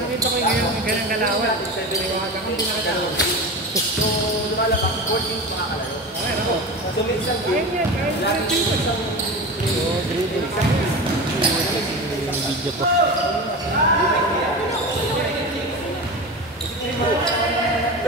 Nakita ko yung ganang galawan. Hindi nakagalawan. So, lumalabas, 14 makakalayo. So, minsan game. Video po.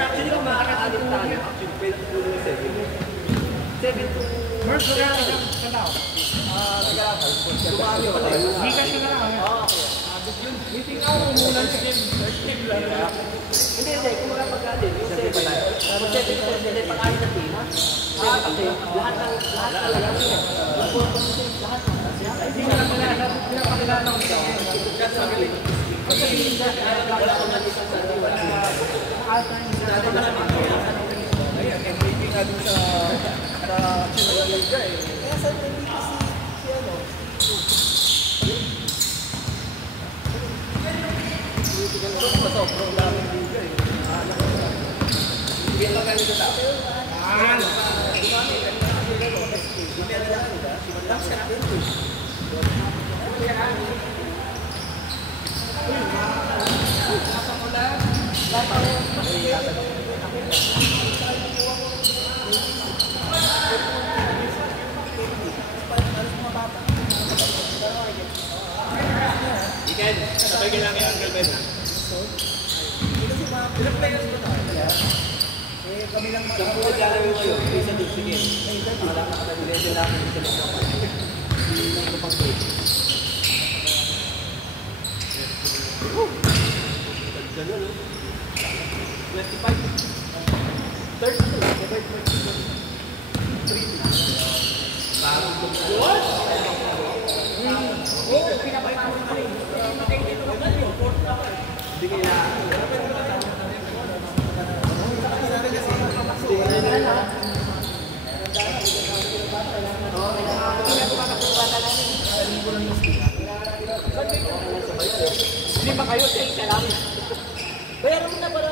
Actually, kung makakaalit tayo, actually, pwede tulong 7 to... Merge ko lang isang kalaw. Tumami ko tayo. Gikas ko na lang. Meeting ako muna sa game. Hindi, kung makapag-alit, yung 7 tayo. Kung 7 ko, hindi pag-alit na team, ha? Kasi lahat talaga siya. Lahat. Hindi ko lang pinapakilala ko siya. Kasi magaling. Kasi wala ko nag-isang sa diwa. Ayan, MVP nga dun sa Liga eh. Kaya sa MVP si ano? Sobrang daming Liga eh. Hindi lang ganito dati. Iken, sabay ka lang yung Uncle Ben ha? Ilang players mo na? Kami lang mga... Saan po naglalaro kayo? Isa doon, sige. Wala ka na level lang. Isa lang ako. Hindi lang ito pang play. Gano'n, no? 25. Third na ito. 3. Parang what? Oo, pinapaitan ko na rin. Hindi kaya... Hindi ba kayo? Isa lang. Bayaran mo na para...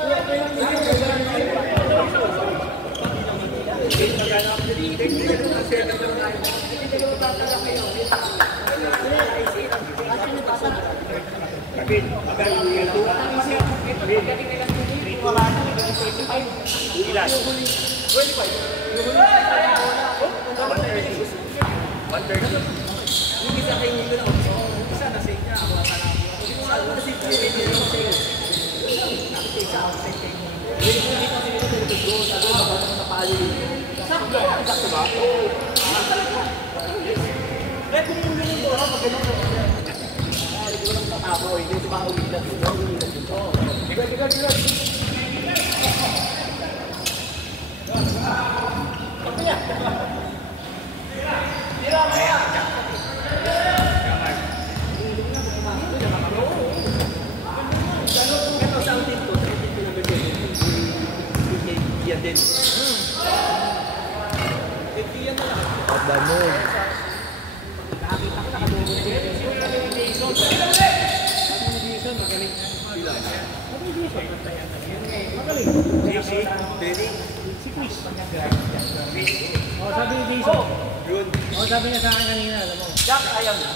Sabi niya sa akin kanina, alam mo. Jack, ayaw na.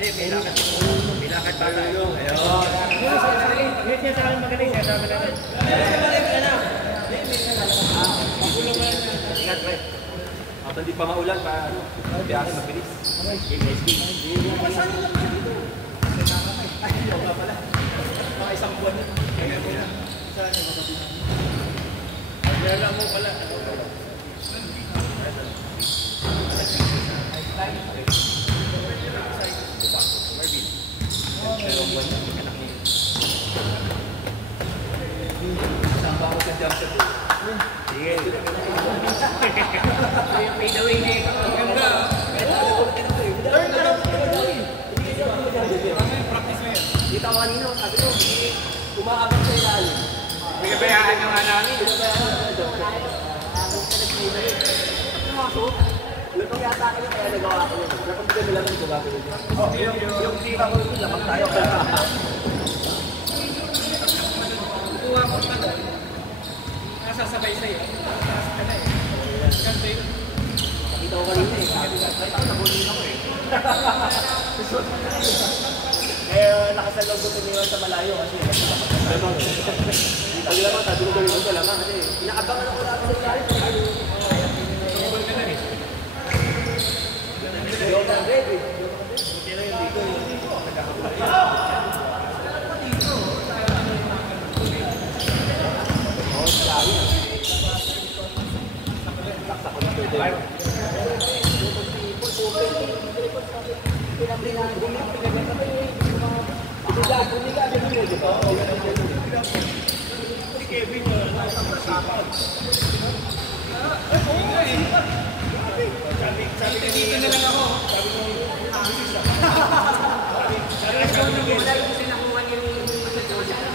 Hindi, bilakad pa tayo. Ayun. Hindi niya sa akin magaling, kaya sabi natin. Magaling ka na. Ingat, pre. Habang di pa maulan, biyahe mabilis. Masan lang siya dito. Ayaw nga pala. Mga isang buwan na. Saan yung matabi natin? Kaya mo pala. Samba ko sa jump shot. Sige. Yung fade away niya. Ganda. Practice na yan. Dito ako kanina, sabi ko, umaabot sa ilalim. Pinabayaan na nga namin. Lutong yata kayo kaya nagawa ko yun. Napagbigan nila ng gagawin yun. Yung tita ko yun, lapag tayo. Kuha ko pa doon. Nasasabay sa'yo. Taas ka na eh. Ganda yun. Nakita ko kanina eh. Sabi ka, nabulin ako eh. Eh, nakasalog ko tiniwan sa malayo kasi lamang. Pag lamang, sabi ko gawin ko lamang kasi inaabangan ako natin sa ilalim. Tumabol ka na eh. Yung ready. Sabi ka dito na lang ako. Sabi ko,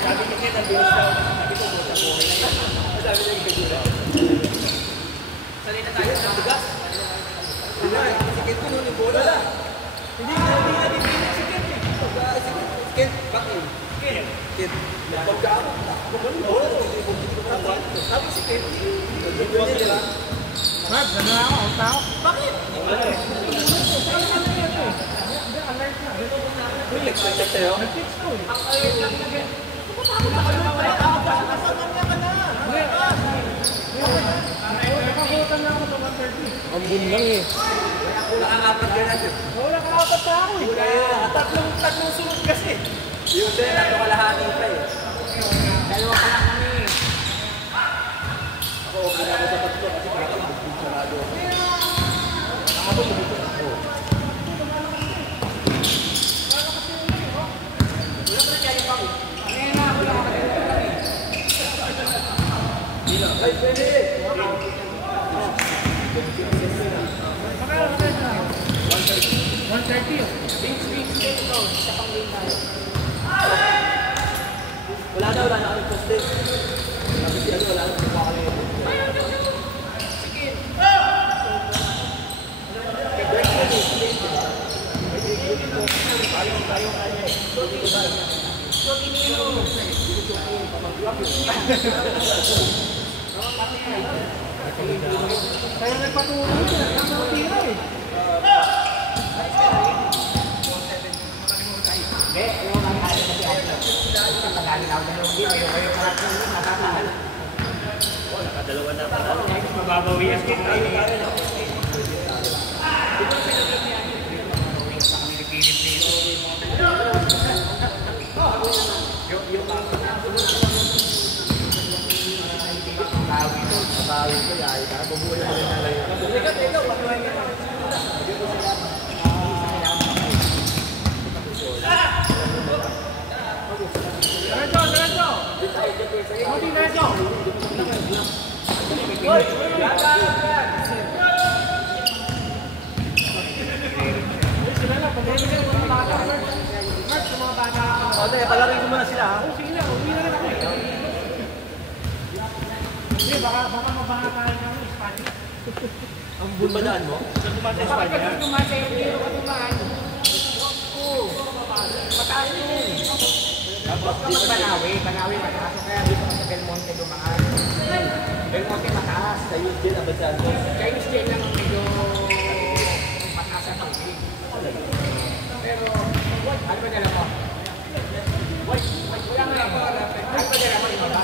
sabi ko kita, bilis daw. Sabi ko, buta buhay na yan. Sabi ko, ikagula. Salita tayo sa tugas. Sikit ko nun yung bola lang. Hindi natin pinagsikit eh. Skit, bakit? Skit. Pagkaabot na. Tapos skit. Mark, gano'n ako. Ang tao. Bakit? Alert na. Nag-text sa'yo? Nag-text ko eh. Ang alert lang nag- Pumatapos ako na wala. Kasaman niya ka na. Nakakutan na ako sa 130. Ang bunlang eh. Nakakapat ka na siya. Wala kakapat na ako eh. Tatlong sunod kasi. Yung din, tatlo kalahati pa eh. Dalawa pa lang kami. Ako okay na ako sa tatlo kasi parang bugbog sarado. Ako bugbog ako. Wala pa na kaya pa ako. Ay, pwede! Makala 130 oh. Wala na kami posted. Sabi siya, wala na kami kakalit. Kaya nagpatuloy siya. Ang tira eh. Nakadalawa na pala. Mababawias din tayo. Babawi ko yay. Babuhay ko rin na lang. Teka, babuhay ka. Diretso! Mati, diretso! Hoy! Sila lang, pag-ibig ko mga bata. Mark, sa mga bata. O, teka, palarin ko muna sila ha. Sige na, uwi na rin ako eh. Hindi, baka mabangakain ka mo, Spanish. Ang bunbadaan mo? Sa tumasa Espanya. Kapag tumasa yung biro ka tumaan, oo, mataas yun. Huwag ka magbanawi, banawi mataas. Kaya dito ka sa Belmonte dumaan. Belmonte mataas. Sa Eugene, Abasado. Chinese J lang ang medyo mataas ang pag-ibig. Pero, ano ba dala mo? Wala nga ako. Ano ba dala mo yung baba?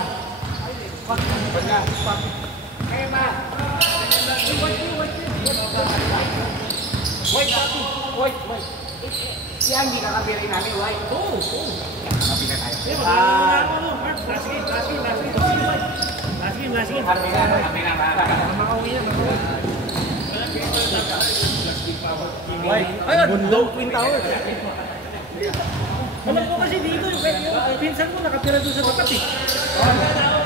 Wala. Kaya ba? Wait, siya hindi kakabirin namin, white. Oo. Kakabi na tayo. Last game. Kami na. Makauwi yan, makauwi. Bunlog Twin Tower. Alam ko kasi dito, yung pinsan ko nakapira doon sa tapat eh.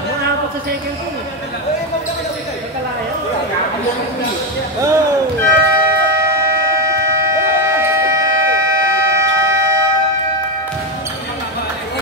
Umahabot sa second ko eh. Kalaya.